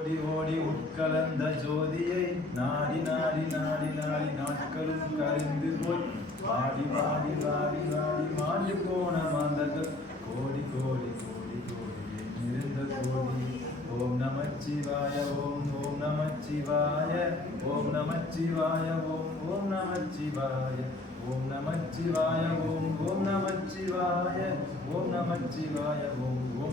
ஓடி ஓடி உட்கலந்த ஜோதியை நாடி நாடி நாடி நாடி நாட்களும் கரிந்து போய் வாடி வாடி வாடி வாடி மாண்டு போன மாந்தர்கள். கோடி கோடி கோடி கோடி இருந்த கோடி. ஓம் நமச்சிவாய ஓம் ஓம் நமச்சிவாய ஓம் நமச்சிவாய ஓம் ஓம் நமச்சிவாய ஓம் நமச்சிவாய ஓம் ஓம் நமச்சிவாய ஓம் நமச்சிவாய ஓம் ஓம்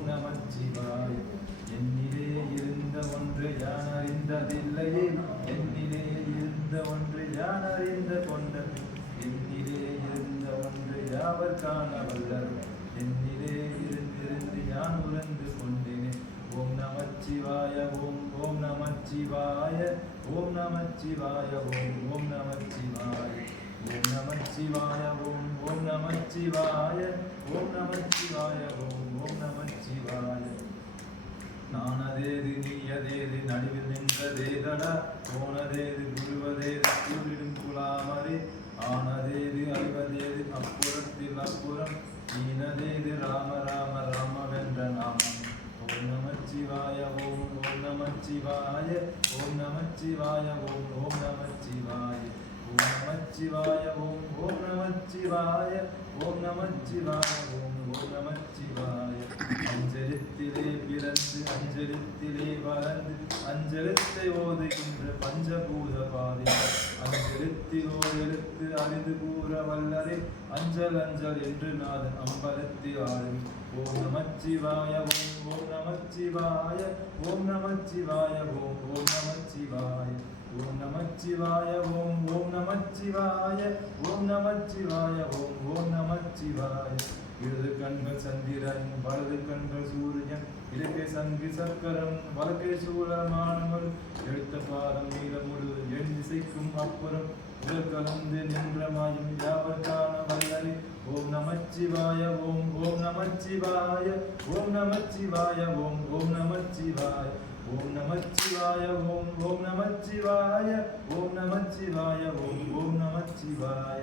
கொண்டதில்லையே. என்னிலே இருந்த ஒன்று யான் அறிந்த கொண்டது? என்னிலே இருந்த ஒன்று யாவர் காண வல்லர் என்னிலே இருந்திருந்து யான் உணர்ந்து கொண்டேனே? ஓம் நமச்சிவாய ஓம் ஓம் நமச்சிவாய ஓம் நமச்சிவாய ஓம் ஓம் நமச்சிவாய. ஓம் நமச்சிவாய ஓம் ஓம் நமச்சிவாய ஓம் நமச்சிவாய ஓம் ஓம் நமச்சிவாய. நானதேது நீயதேது நடுவில் நின்றதேதடா போனதேது குருவதேது கூறிடும் குலாமரே ஆனதேது அறிவதேது அப்புறத்தில் அப்புறம். ஈனதேது ராம ராம ராமவென்ற நாமம் ஓம் நமச்சிவாய ஓம் ஓம் நமச்சிவாய ஓம் நமச்சிவாய ஓம் ஓம் நமச்சிவாய ஓம் நமச்சிவாய ஓம் ஓம் நமச்சிவாய ஓம் நமச்சிவாய ஓம் ஓம் நம பிறந்து அஞ்சலித்திலே வளர்ந்து அஞ்சலித்தை ஓதுகின்ற பஞ்சபூத பாதி அஞ்செழுத்தி ஓர் எழுத்து அறிந்து கூற வல்லரே அஞ்சல் அஞ்சல் என்று நாதன் அம்பலத்தில் ஆடும் ஓம் நமச்சிவாய ஓம் ஓம் நமச்சிவாய ஓம் நமச்சிவாய ஓம் ஓம் நமச்சிவாய. ஓம் நமச்சிவாய ஓம் ஓம் நமச்சிவாய ஓம் நமச்சிவாய ஓம் ஓம் நமச்சிவாய. இடது கண்கள் சந்திரன் வலது கண்கள் சூரியன் இடக்கை சங்கு சக்கரம் வலக்கை சூழமானவர் இசைக்கும் அப்புறம் உடல் கலந்து நின்ற மாயும் யாவர்கான வல்லரே? ஓம் நமச்சிவாய ஓம் ஓம் நமச்சிவாய ஓம் நமச்சிவாய ஓம் ஓம் நமச்சிவாய ஓம் நமச்சிவாய ஓம் ஓம் நமச்சிவாய ஓம் நமச்சிவாய ஓம் ஓம் நமச்சிவாய.